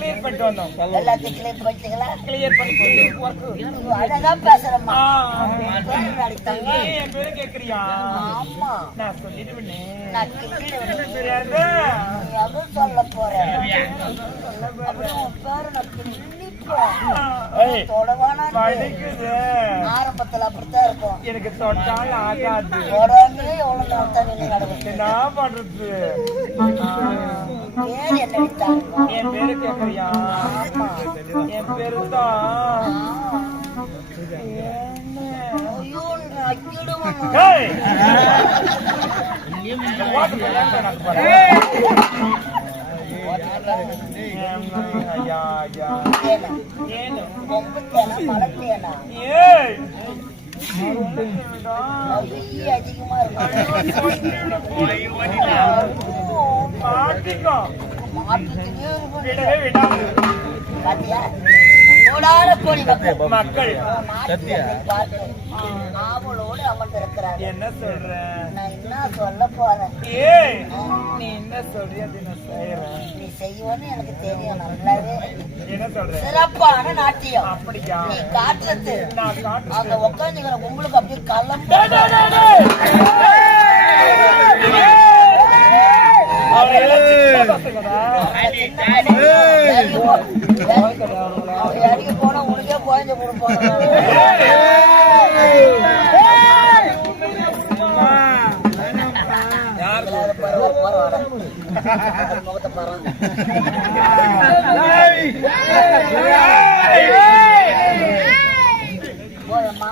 Clear பண்ணிட்டு வந்தோம். எல்லாத்தையும் கிளியர் பண்ணிட்டீங்களா? கிளியர் பண்ணி அழகா பேசுறேம்மா. என் பேரு கேக்குறியா? ஆமா, நான் சொல்லிடுவேனே. நான் தெரியாது. நீ எதுவும் சொல்ல போறேன். அப்படியே உன் பேரு நான் கிள்ளிப்பேன். தொடவானா ஆரம்பத்துல அப்படித்தான் இருக்கும். எனக்கு தொட்டால் ஆகாது. தொடவே எவ்வளவு நேரத்தான் நின்று கிடக்கு. என்ன பண்றது? பேர் என்ன விட்டாங்க? என் பேரு கேக்குறியா? என் பேரு தான். ஐயோ, நக்கிடுவேன். மலத்தேனா அதிகமா இருக்கும். மக்கள் ஆவலோடு அமர்ந்திருக்கிறார். என்ன சொல்ற? நான் என்ன சொல்ல போறேன்? நீ என்ன சொல்றிய? நீ செய்வோன்னு எனக்கு தெரியும் நல்லாவே. என்ன சொல்ற? சிறப்பான நாட்டியம். அப்படியா? நீ காட்டுறது அங்க உட்காந்துக்கிற உங்களுக்கு அப்படியே கள்ளம். அடிக்க போனா உனக்கே குழந்தை கொடுப்பாங்க. முகத்தை பாருங்க. போயம்மா